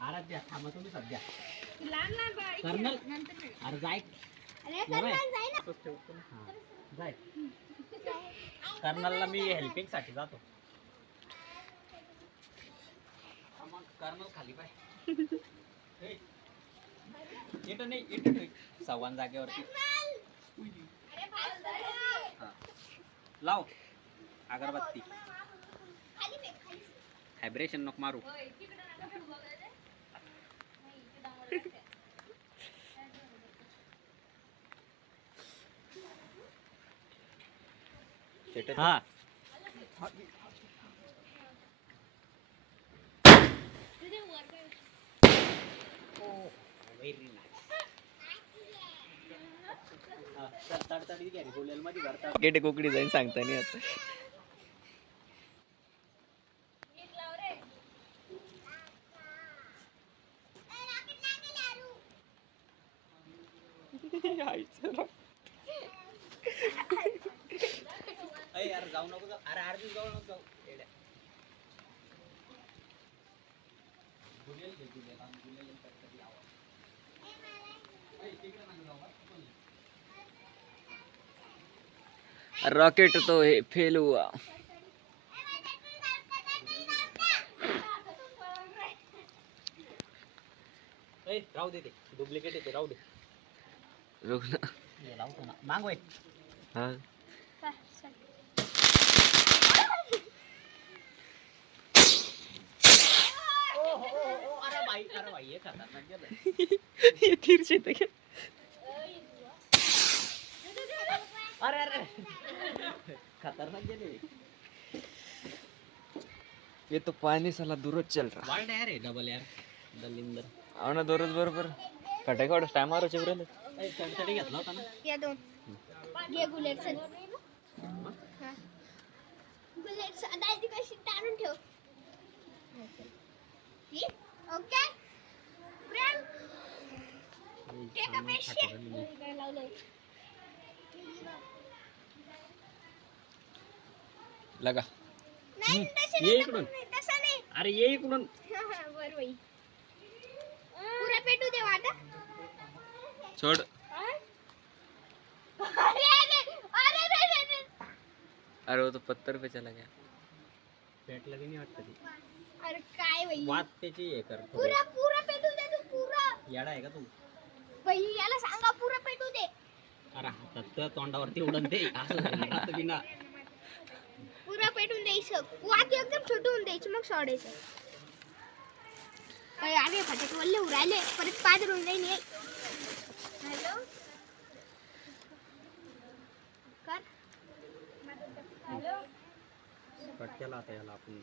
आराध्या थांबा तुम्ही सध्या कर्नल अरे जाय जाय कर्नलला मी हेल्पिंग साठी जातो. कर्नल खाली पाय इथं नाही इथं सव्वान जागेवरती लाव अगरबत्ती व्हायब्रेशन नको मारू. हा गेटे कोकडी जाईन सांगता नाही आता. यार जाऊ नको जाऊ. अरे अर्जुन जाऊ नको जाऊ. रॉकेट तो फेल हुआ. राहू दे ते डुप्लिकेट येते राहू दे. रुक ना लावतो ना मागवाय. हा अरे भाई ये खतरनाक गेलं. ये तिरछे ते अरे अरे खतरनाक गेले. ये तो पानी साला दूर चल रहा. वाल्ड यार है डबल यार दलिंदर. आओ ना दोरच बरोबर कटेकाड टाइम मारो चेवरेले. ए चढ घेतला होता ना या दोन ये बुलेट चल. हां बुलेट दादी कशी टाळून ठेव. ही ओके प्रेम टेक अ पेशंट काय लावलं लगा. नाही ये इकडून तसं नाही. अरे ये इकडून वर वही पूरा पेटू दे वाटा छोड़. अरे वो तो पत्थर पे चला गया. पेटला भी नहीं वाटत ती. अरे काय भाई वाट त्याची हे कर. पूरा पूरा पेटू दे तू पूरा. येडा आहे का तू भाई याला सांगा पूरा पेटू दे. अरे हातात तोंडावरती उडन दे असं राहत बिना. पूरा पेटून द्यायचं वाट एकदम छोटू होऊन द्यायचं मग सोडायचं. अरे फटाके वल्ले उरायले परत पादरून जाईन. हॅलो कर हॅलो फटक्याला आता याला आपण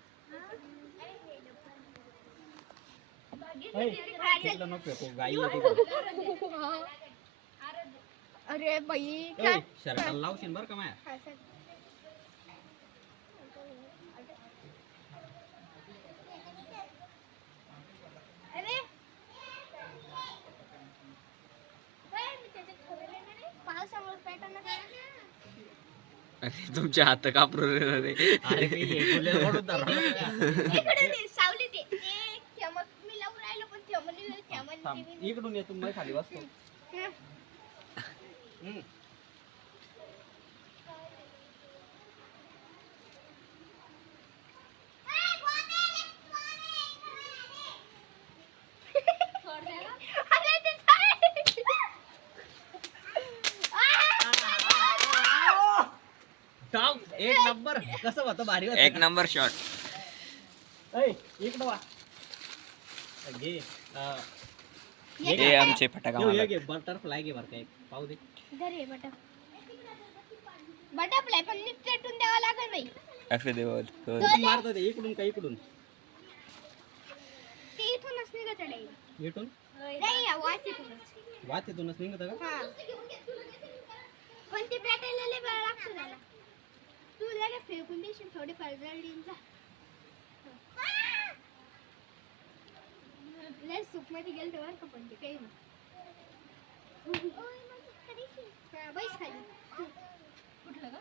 अरे बाई शर्टाला लावशील बरं का माया. अरे तुमचे हात कापरू रे. अरे सावली ते मी लावून राहिलो पण इकडून येतो मग खाली बसतो. एक नंबर कसं होतं भारी होतं. एक नंबर शॉट. इकडं वा घे आमचे फटाका मारा. घे बटरफ्लाय घे बरं का एक पाहू दे. घरी बटरफ्लाय पण नीट पेटून द्यावा लागेल बाई. असं देवा मारतो ते इकडून का इकडून ते इथूनच निघत आहे. इथून नाही वाचेतूनच निघत का. पण ते पेटायला लय वेळ लागतो त्याला. तू रे फेकून देशील थोडे जळलींचा लय सूप मध्ये गेलं बरं का पण ते काही ना बैस खाली कुठलं का